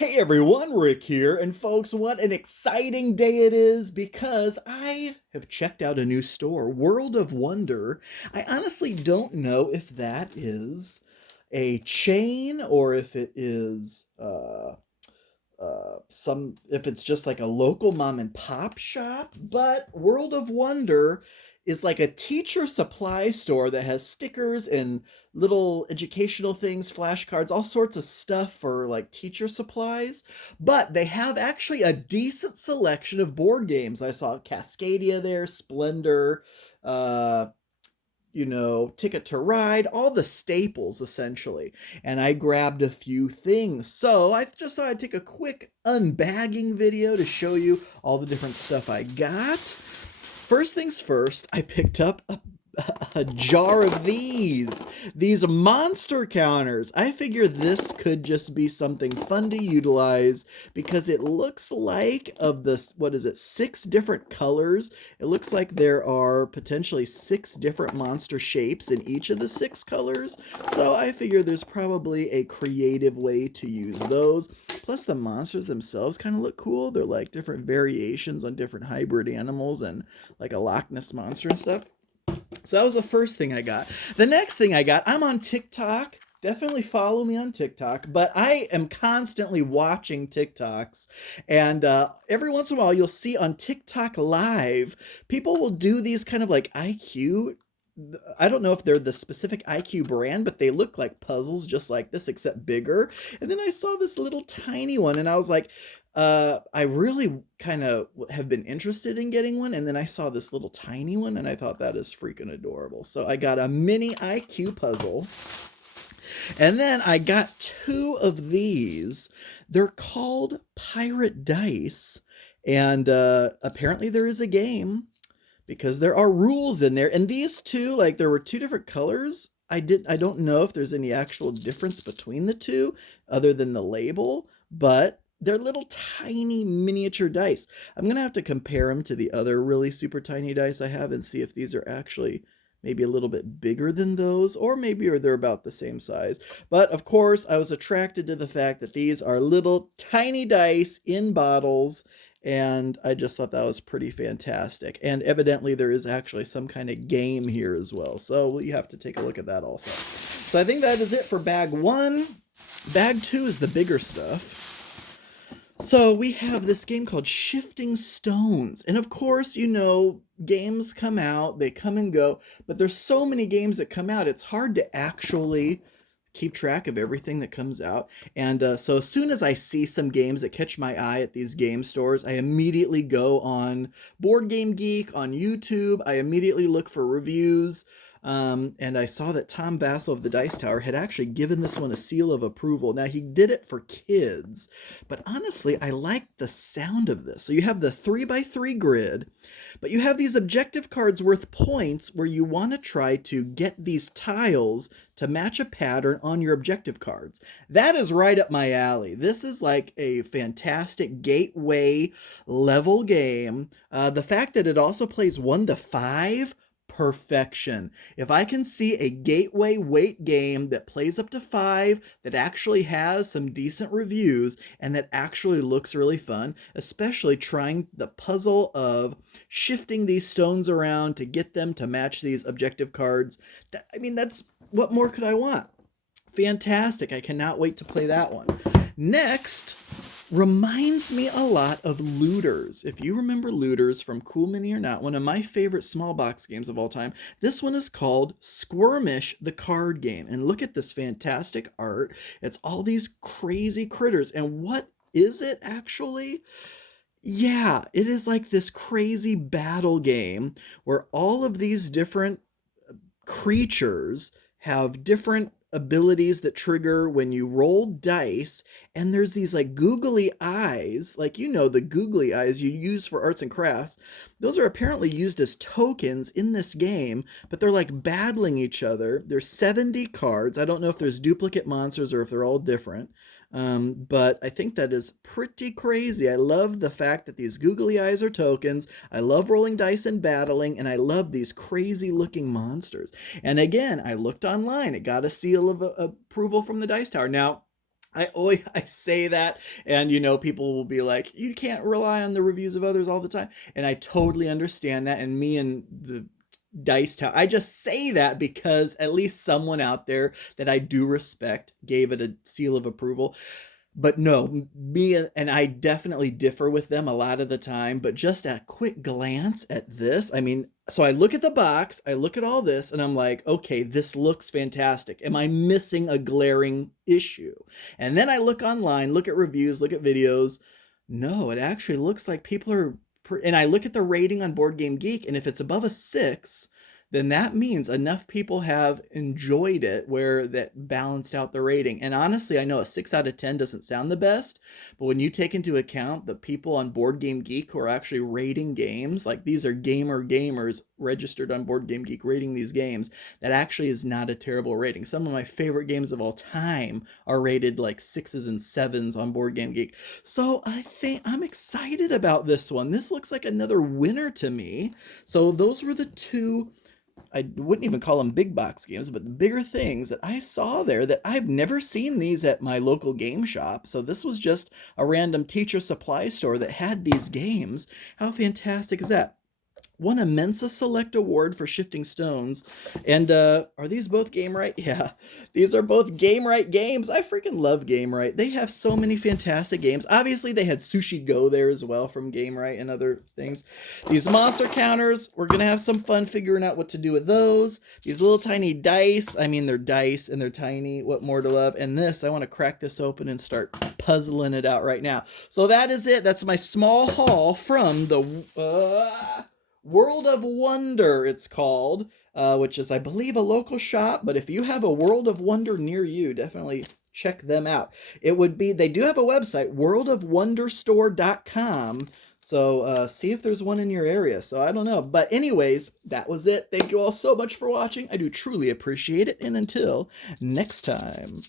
Hey everyone, Rick here, and folks, what an exciting day it is because I have checked out a new store, World of Wonder. I honestly don't know if that is a chain or if it is if it's just like a local mom and pop shop, but World of Wonder is like a teacher supply store that has stickers and little educational things, flashcards, all sorts of stuff for like teacher supplies. But they have actually a decent selection of board games. I saw Cascadia there, Splendor, uh Ticket to Ride, all the staples essentially. And I grabbed a few things. So I just thought I'd take a quick unbagging video to show you all the different stuff I got. First things first, I picked up a jar of these monster counters. I figure this could just be something fun to utilize because it looks like of the, what is it, 6 different colors. It looks like there are potentially 6 different monster shapes in each of the 6 colors. So I figure there's probably a creative way to use those. Plus the monsters themselves kind of look cool. They're like different variations on different hybrid animals and like a Loch Ness monster and stuff. So that was the first thing I got. The next thing I got, I'm on TikTok. Definitely follow me on TikTok, but I am constantly watching TikToks. And every once in a while, you'll see on TikTok Live, people will do these kind of like IQ. I don't know if they're the specific IQ brand, but they look like puzzles just like this, except bigger. And then I saw this little tiny one, and I was like, I really kind of have been interested in getting one. And then I saw this little tiny one, and I thought that is freaking adorable. So I got a mini IQ puzzle. And then I got 2 of these. They're called Pirate Dice. And apparently there is a game because there are rules in there. And these 2, like there were 2 different colors. I don't know if there's any actual difference between the 2 other than the label, but they're little tiny miniature dice. I'm going to have to compare them to the other really super tiny dice I have and see if these are actually maybe a little bit bigger than those, or maybe they're about the same size. But of course, I was attracted to the fact that these are little tiny dice in bottles, and I just thought that was pretty fantastic. And evidently there is actually some kind of game here as well, so you have to take a look at that also. So I think that is it for bag 1. Bag 2 is the bigger stuff. So we have this game called Shifting Stones. And of course, games come out, they come and go, but there's so many games that come out, it's hard to actually keep track of everything that comes out. And so as soon as I see some games that catch my eye at these game stores, I immediately go on Board Game Geek, on YouTube. I immediately look for reviews. And I saw that Tom Vassell of the Dice Tower had actually given this one a seal of approval. Now, he did it for kids, but honestly, I like the sound of this. So you have the 3x3 grid, but you have these objective cards worth points where you want to try to get these tiles to match a pattern on your objective cards. That is right up my alley. This is like a fantastic gateway level game. The fact that it also plays 1 to 5, perfection. If I can see a gateway weight game that plays up to 5, that actually has some decent reviews, and that actually looks really fun, especially trying the puzzle of shifting these stones around to get them to match these objective cards, that's what more could I want? Fantastic. I cannot wait to play that one. Next, reminds me a lot of Looters. If you remember Looters from Cool Mini or Not, one of my favorite small box games of all time, this one is called Squirmish, the card game. And look at this fantastic art. It's all these crazy critters. And what is it actually? Yeah, it is like this crazy battle game where all of these different creatures have different abilities that trigger when you roll dice, and there's these like googly eyes, like the googly eyes you use for arts and crafts. Those are apparently used as tokens in this game, but they're like battling each other. There's 70 cards. I don't know if there's duplicate monsters or if they're all different. But I think that is pretty crazy. I love the fact that these googly eyes are tokens. I love rolling dice and battling, and I love these crazy looking monsters. And again, I looked online. It got a seal of approval from the Dice Tower. Now, I always I say that, and people will be like, "You can't rely on the reviews of others all the time," and I totally understand that. And me and the Dice Tower, I just say that because at least someone out there that I do respect gave it a seal of approval. But no, me and I definitely differ with them a lot of the time. But just a quick glance at this, I mean, so I look at the box, I look at all this, and I'm like, okay, this looks fantastic. Am I missing a glaring issue? And then I look online, look at reviews, look at videos. No, it actually looks like people are, and I look at the rating on Board Game Geek, and if it's above a 6, then that means enough people have enjoyed it where that balanced out the rating. And honestly, I know a 6 out of 10 doesn't sound the best, but when you take into account the people on Board Game Geek who are actually rating games, like these are gamers registered on Board Game Geek rating these games, that actually is not a terrible rating. Some of my favorite games of all time are rated like 6s and 7s on Board Game Geek. So I think I'm excited about this one. This looks like another winner to me. So those were the two, I wouldn't even call them big box games, but the bigger things that I saw there that I've never seen these at my local game shop. So this was just a random teacher supply store that had these games. How fantastic is that? Won a Mensa Select Award for Shifting Stones. And are these both Game Right? Yeah, these are both Game Right games. I freaking love Game Right. They have so many fantastic games. Obviously, they had Sushi Go there as well from Game Right and other things. These monster counters, we're going to have some fun figuring out what to do with those. These little tiny dice, I mean, they're dice and they're tiny. What more to love? And this, I want to crack this open and start puzzling it out right now. So that is it. That's my small haul from the... World of Wonder, it's called, which is, I believe, a local shop. But if you have a World of Wonder near you, definitely check them out. It would be, they do have a website, worldofwonderstore.com. So see if there's one in your area. So I don't know. But anyways, that was it. Thank you all so much for watching. I do truly appreciate it. And until next time.